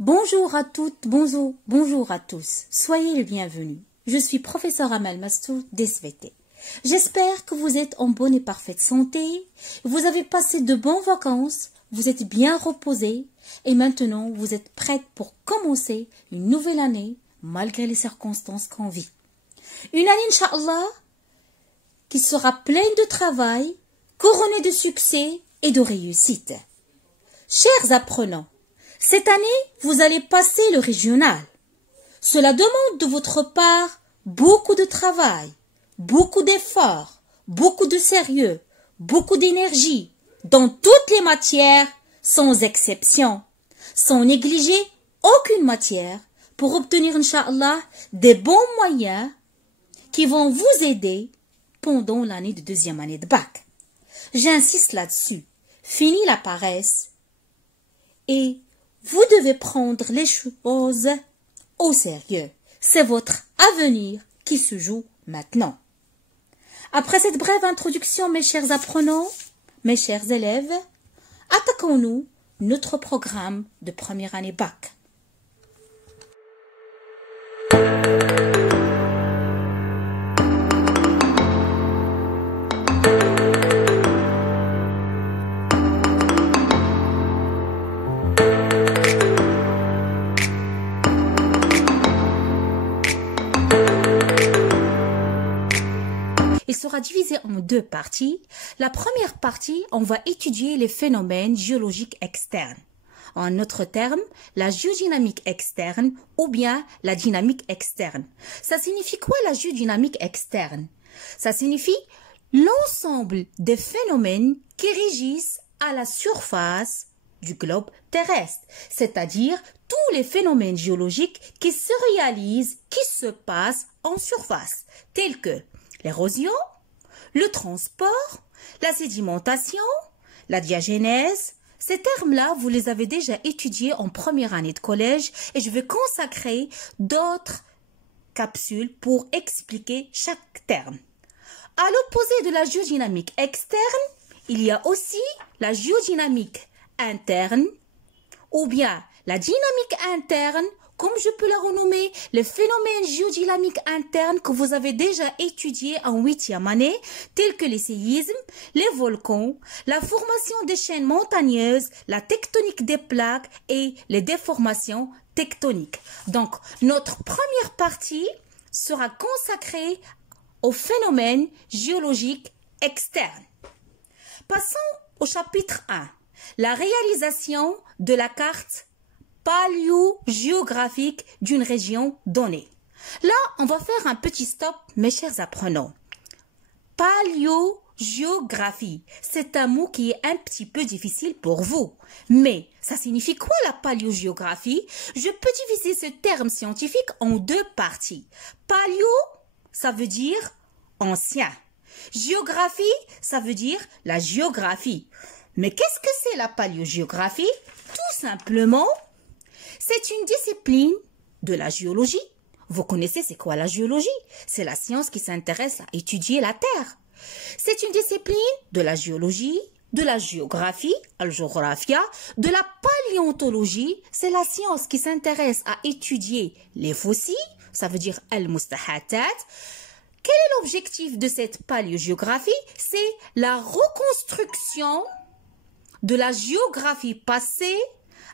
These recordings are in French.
Bonjour à toutes, bonjour à tous. Soyez les bienvenus. Je suis professeur Amal Mastou d'SVT. J'espère que vous êtes en bonne et parfaite santé. Vous avez passé de bonnes vacances, vous êtes bien reposés et maintenant vous êtes prêtes pour commencer une nouvelle année malgré les circonstances qu'on vit. Une année, Inch'Allah, qui sera pleine de travail, couronnée de succès et de réussite. Chers apprenants, cette année, vous allez passer le régional. Cela demande de votre part beaucoup de travail, beaucoup d'efforts, beaucoup de sérieux, beaucoup d'énergie, dans toutes les matières, sans exception, sans négliger aucune matière, pour obtenir, Inch'Allah, des bons moyens qui vont vous aider pendant l'année de deuxième année de bac. J'insiste là-dessus. Fini la paresse et vous devez prendre les choses au sérieux. C'est votre avenir qui se joue maintenant. Après cette brève introduction, mes chers apprenants, mes chers élèves, attaquons-nous notre programme de première année bac. Il sera divisé en deux parties. La première partie, on va étudier les phénomènes géologiques externes. En autre terme, la géodynamique externe ou bien la dynamique externe. Ça signifie quoi la géodynamique externe? Ça signifie l'ensemble des phénomènes qui régissent à la surface du globe terrestre, c'est-à-dire tous les phénomènes géologiques qui se réalisent, qui se passent en surface, tels que l'érosion, le transport, la sédimentation, la diagenèse. Ces termes-là, vous les avez déjà étudiés en première année de collège et je vais consacrer d'autres capsules pour expliquer chaque terme. À l'opposé de la géodynamique externe, il y a aussi la géodynamique interne ou bien la dynamique interne, comme je peux la renommer, les phénomènes géodynamiques internes que vous avez déjà étudiés en 8e année, tels que les séismes, les volcans, la formation des chaînes montagneuses, la tectonique des plaques et les déformations tectoniques. Donc, notre première partie sera consacrée aux phénomènes géologiques externes. Passons au chapitre 1, la réalisation de la carte paléogéographique d'une région donnée. Là, on va faire un petit stop, mes chers apprenants. Paléogéographie, c'est un mot qui est un petit peu difficile pour vous. Mais ça signifie quoi la paléogéographie? Je peux diviser ce terme scientifique en deux parties. Paléo, ça veut dire ancien. Géographie, ça veut dire la géographie. Mais qu'est-ce que c'est la paléogéographie? Tout simplement, c'est une discipline de la géologie. Vous connaissez c'est quoi la géologie? C'est la science qui s'intéresse à étudier la Terre. C'est une discipline de la géologie, de la géographie, al-géographia, de la paléontologie. C'est la science qui s'intéresse à étudier les fossiles, ça veut dire al-mustahatat. Quel est l'objectif de cette paléogéographie? C'est la reconstruction de la géographie passée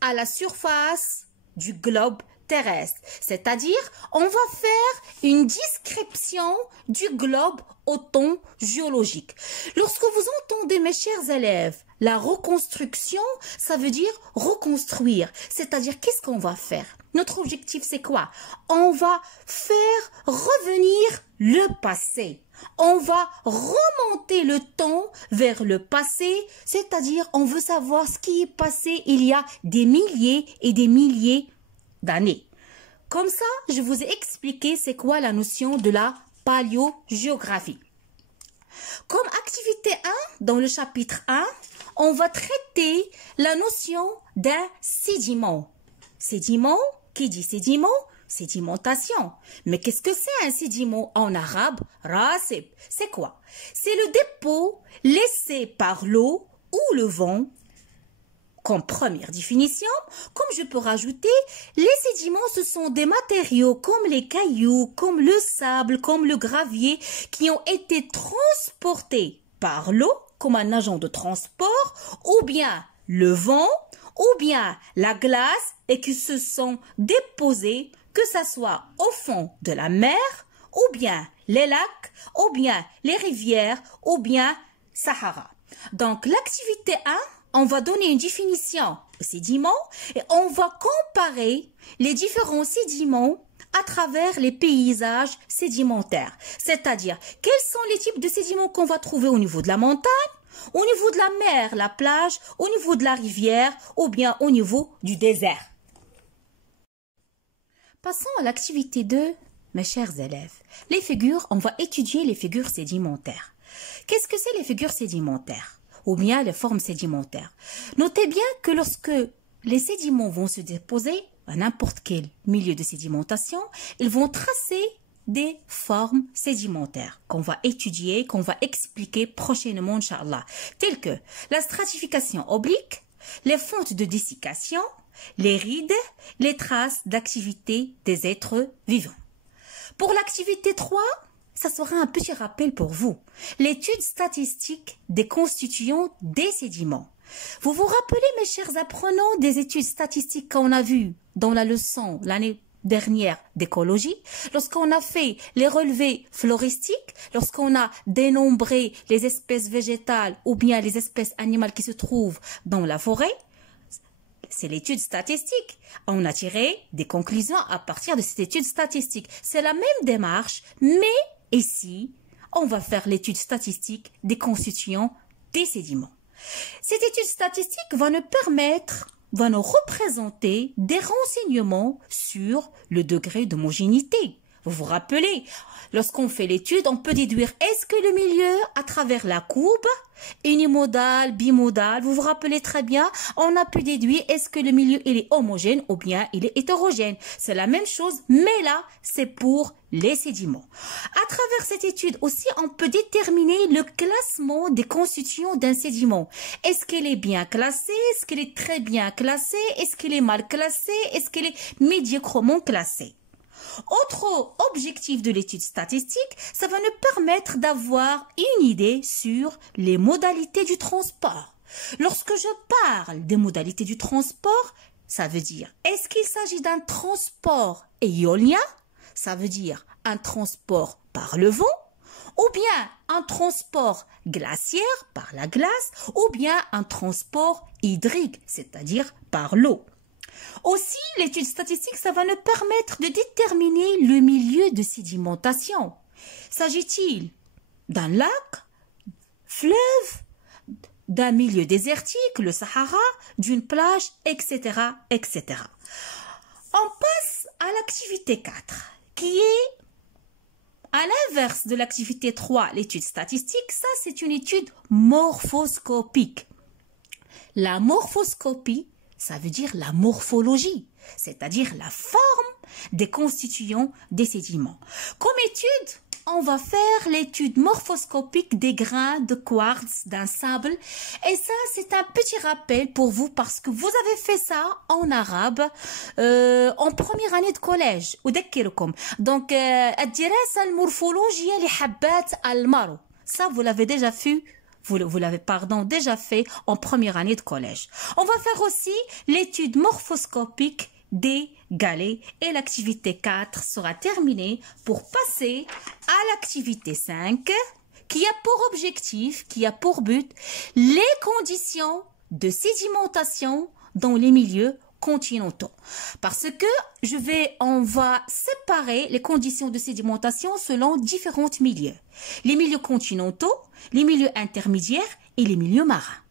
à la surface du globe terrestre. C'est-à-dire, on va faire une description du globe au temps géologique. Lorsque vous entendez, mes chers élèves, la reconstruction, ça veut dire reconstruire. C'est-à-dire, qu'est-ce qu'on va faire? Notre objectif, c'est quoi? On va faire revenir le passé. On va remonter le temps vers le passé, c'est-à-dire on veut savoir ce qui est passé il y a des milliers et des milliers d'années. Comme ça, je vous ai expliqué c'est quoi la notion de la paléogéographie. Comme activité 1, dans le chapitre 1, on va traiter la notion d'un sédiment. Sédiment, qui dit sédiment? Sédimentation. Mais qu'est-ce que c'est un sédiment en arabe? Rasib. C'est quoi? C'est le dépôt laissé par l'eau ou le vent Comme première définition, comme je peux rajouter, les sédiments, ce sont des matériaux comme les cailloux, comme le sable, comme le gravier, qui ont été transportés par l'eau comme un agent de transport, ou bien le vent, ou bien la glace, et qui se sont déposés, que ce soit au fond de la mer, ou bien les lacs, ou bien les rivières, ou bien Sahara. Donc l'activité 1, on va donner une définition aux sédiments et on va comparer les différents sédiments à travers les paysages sédimentaires. C'est-à-dire, quels sont les types de sédiments qu'on va trouver au niveau de la montagne, au niveau de la mer, la plage, au niveau de la rivière ou bien au niveau du désert. Passons à l'activité 2, mes chers élèves. Les figures, on va étudier les figures sédimentaires. Qu'est-ce que c'est les figures sédimentaires? Ou bien les formes sédimentaires. Notez bien que lorsque les sédiments vont se déposer à n'importe quel milieu de sédimentation, ils vont tracer des formes sédimentaires qu'on va étudier, qu'on va expliquer prochainement, Inch'Allah, telles que la stratification oblique, les fontes de dessiccation, les rides, les traces d'activité des êtres vivants. Pour l'activité 3, ça sera un petit rappel pour vous. L'étude statistique des constituants des sédiments. Vous vous rappelez, mes chers apprenants, des études statistiques qu'on a vues dans la leçon l'année dernière d'écologie, lorsqu'on a fait les relevés floristiques, lorsqu'on a dénombré les espèces végétales ou bien les espèces animales qui se trouvent dans la forêt. C'est l'étude statistique. On a tiré des conclusions à partir de cette étude statistique. C'est la même démarche, mais ici, on va faire l'étude statistique des constituants des sédiments. Cette étude statistique va nous représenter des renseignements sur le degré d'homogénéité. Vous vous rappelez, lorsqu'on fait l'étude, on peut déduire est-ce que le milieu, à travers la courbe, unimodal, bimodal, vous vous rappelez très bien, on a pu déduire est-ce que le milieu il est homogène ou bien il est hétérogène. C'est la même chose, mais là, c'est pour les sédiments. À travers cette étude aussi, on peut déterminer le classement des constituants d'un sédiment. Est-ce qu'il est bien classé? Est-ce qu'il est très bien classé? Est-ce qu'il est mal classé? Est-ce qu'il est médiocrement classé? Autre objectif de l'étude statistique, ça va nous permettre d'avoir une idée sur les modalités du transport. Lorsque je parle des modalités du transport, ça veut dire, est-ce qu'il s'agit d'un transport éolien? Ça veut dire un transport par le vent, ou bien un transport glaciaire par la glace, ou bien un transport hydrique, c'est-à-dire par l'eau. Aussi, l'étude statistique, ça va nous permettre de déterminer le milieu de sédimentation. S'agit-il d'un lac, fleuve, d'un milieu désertique, le Sahara, d'une plage, etc., etc. On passe à l'activité 4, qui est à l'inverse de l'activité 3, l'étude statistique. Ça, c'est une étude morphoscopique. La morphoscopie, ça veut dire la morphologie, c'est-à-dire la forme des constituants des sédiments. Comme étude, on va faire l'étude morphoscopique des grains de quartz d'un sable. Et ça, c'est un petit rappel pour vous parce que vous avez fait ça en arabe en première année de collège. Donc, الدراسة المورفولوجية لحبات المارو. Ça, vous l'avez déjà fait. Vous l'avez, déjà fait en première année de collège. On va faire aussi l'étude morphoscopique des galets et l'activité 4 sera terminée pour passer à l'activité 5 qui a pour objectif, qui a pour but les conditions de sédimentation dans les milieux continentaux. Parce que on va séparer les conditions de sédimentation selon différents milieux. Les milieux continentaux, les milieux intermédiaires et les milieux marins.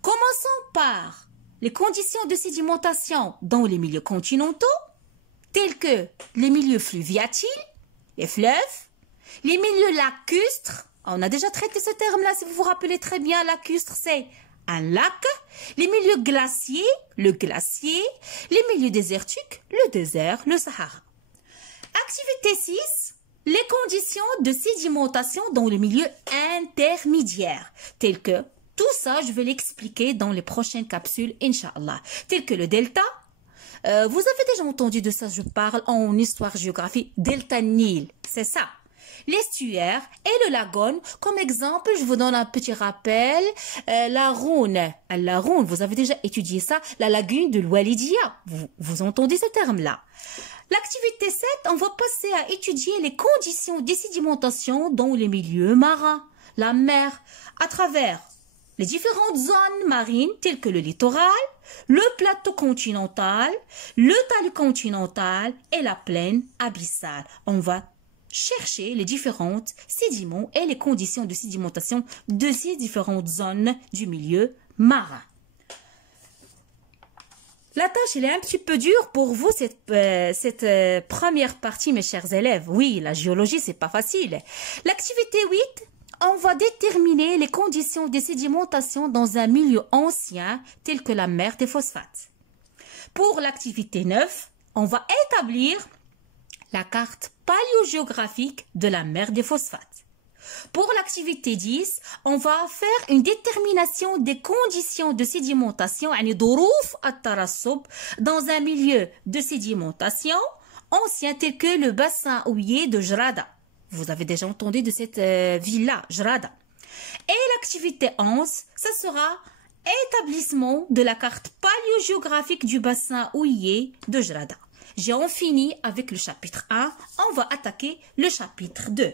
Commençons par les conditions de sédimentation dans les milieux continentaux, tels que les milieux fluviatiles, les fleuves, les milieux lacustres. On a déjà traité ce terme-là, si vous vous rappelez très bien, lacustre, c'est un lac, les milieux glaciers, le glacier, les milieux désertiques, le désert, le Sahara. Activité 6, les conditions de sédimentation dans les milieux intermédiaires, tels que Tout ça, je vais l'expliquer dans les prochaines capsules, Inch'Allah. Tel que le delta. Vous avez déjà entendu de ça, je parle en histoire-géographie. Delta Nil, c'est ça. L'estuaire et le lagon. Comme exemple, je vous donne un petit rappel. La Roune, vous avez déjà étudié ça. La lagune de l'Oualidia. Vous entendez ce terme-là. L'activité 7, on va passer à étudier les conditions de sédimentation dans les milieux marins, la mer, à travers les différentes zones marines telles que le littoral, le plateau continental, le talus continental et la plaine abyssale. On va chercher les différents sédiments et les conditions de sédimentation de ces différentes zones du milieu marin. La tâche, elle est un petit peu dure pour vous, cette première partie, mes chers élèves. Oui, la géologie, c'est pas facile. L'activité 8, on va déterminer les conditions de sédimentation dans un milieu ancien, tel que la mer des phosphates. Pour l'activité 9, on va établir la carte paléogéographique de la mer des phosphates. Pour l'activité 10, on va faire une détermination des conditions de sédimentation dans un milieu de sédimentation ancien tel que le bassin houiller de Jrada. Vous avez déjà entendu de cette ville-là, Jrada. Et l'activité 11, ce sera établissement de la carte paléogéographique du bassin houiller de Jrada. J'ai en fini avec le chapitre 1, on va attaquer le chapitre 2.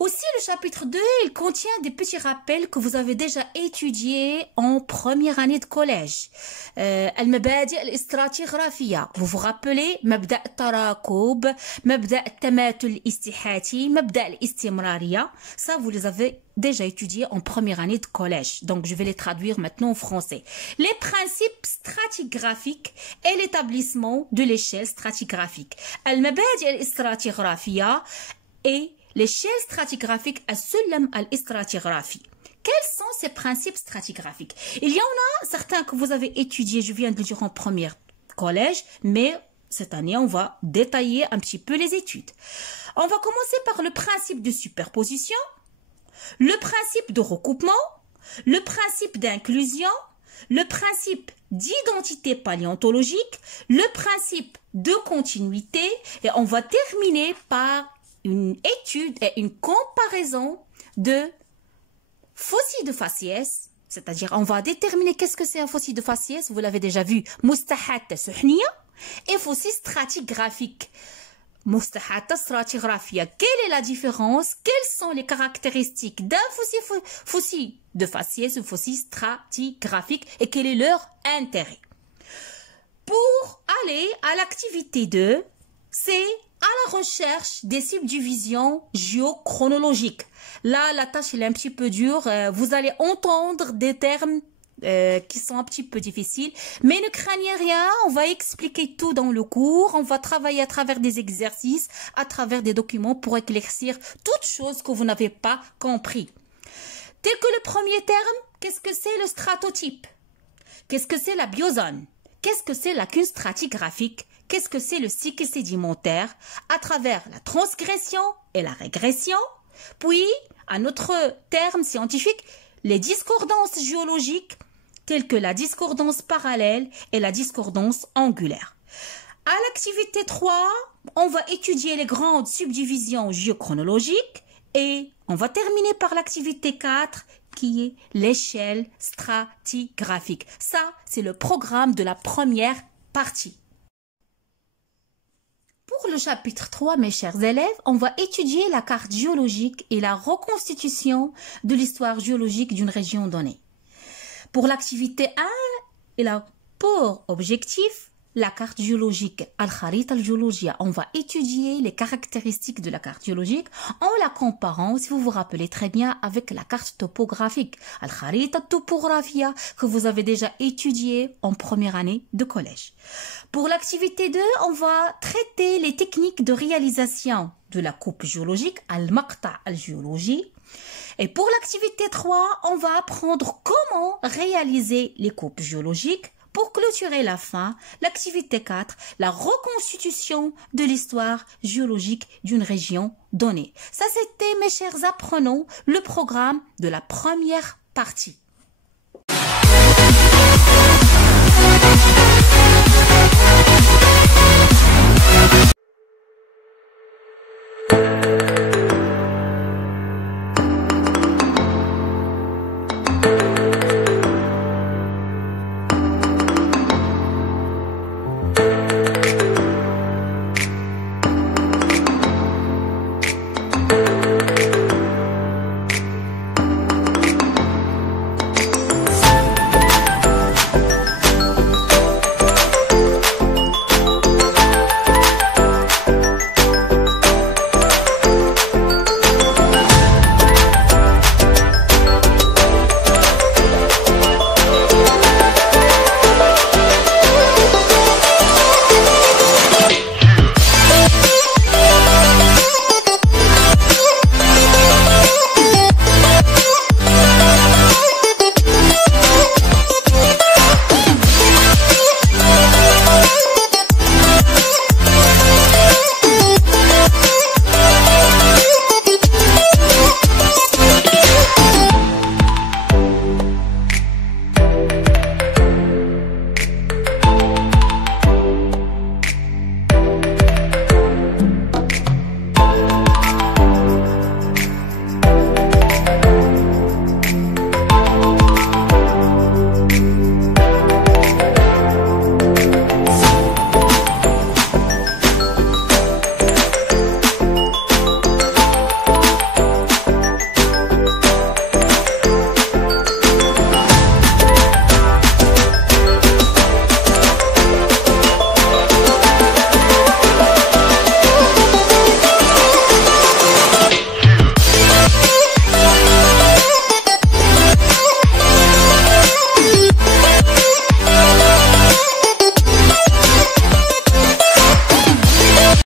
Aussi, le chapitre 2, il contient des petits rappels que vous avez déjà étudiés en première année de collège. المبادئ الاستراتيغرافية. Vous vous rappelez مبدأ التراكب, مبدأ التماثل الاستحاثي, مبدأ الاستمرارية. Ça, vous les avez déjà étudiés en première année de collège. Donc, je vais les traduire maintenant en français. Les principes stratigraphiques et l'établissement de l'échelle stratigraphique. المبادئ الاستراتيغرافية et l'échelle stratigraphique السلم الاستراتيغرافي. Quels sont ces principes stratigraphiques? Il y en a certains que vous avez étudiés, je viens de le dire en première collège, mais cette année, on va détailler un petit peu les études. On va commencer par le principe de superposition, le principe de recoupement, le principe d'inclusion, le principe d'identité paléontologique, le principe de continuité, et on va terminer par une étude et une comparaison de fossiles de faciès, c'est-à-dire on va déterminer qu'est-ce que c'est un fossile de faciès, vous l'avez déjà vu, mustahat suhniya, et fossile stratigraphique. Mustahat stratigraphiya, quelle est la différence, quelles sont les caractéristiques d'un fossile de faciès ou fossile stratigraphique et quel est leur intérêt. Pour aller à l'activité 2, c'est à la recherche des subdivisions géochronologiques. Là, la tâche est un petit peu dure. Vous allez entendre des termes qui sont un petit peu difficiles. Mais ne craignez rien, on va expliquer tout dans le cours. On va travailler à travers des exercices, à travers des documents pour éclaircir toutes choses que vous n'avez pas compris. Tel que le premier terme, qu'est-ce que c'est le stratotype? Qu'est-ce que c'est la biozone? Qu'est-ce que c'est la lacune stratigraphique? Qu'est-ce que c'est le cycle sédimentaire à travers la transgression et la régression? Puis, un autre terme scientifique, les discordances géologiques telles que la discordance parallèle et la discordance angulaire. À l'activité 3, on va étudier les grandes subdivisions géochronologiques et on va terminer par l'activité 4 qui est l'échelle stratigraphique. Ça, c'est le programme de la première partie. Pour le chapitre 3, mes chers élèves, on va étudier la carte géologique et la reconstitution de l'histoire géologique d'une région donnée. Pour l'activité 1, il a pour objectif la carte géologique, al-kharita al-géologia. On va étudier les caractéristiques de la carte géologique en la comparant, si vous vous rappelez très bien, avec la carte topographique, al-kharita topographia, que vous avez déjà étudié en première année de collège. Pour l'activité 2, on va traiter les techniques de réalisation de la coupe géologique, al-maqta' al-géologie. Et pour l'activité 3, on va apprendre comment réaliser les coupes géologiques. Pour clôturer la fin, l'activité 4, la reconstitution de l'histoire géologique d'une région donnée. Ça, c'était, mes chers apprenants, le programme de la première partie.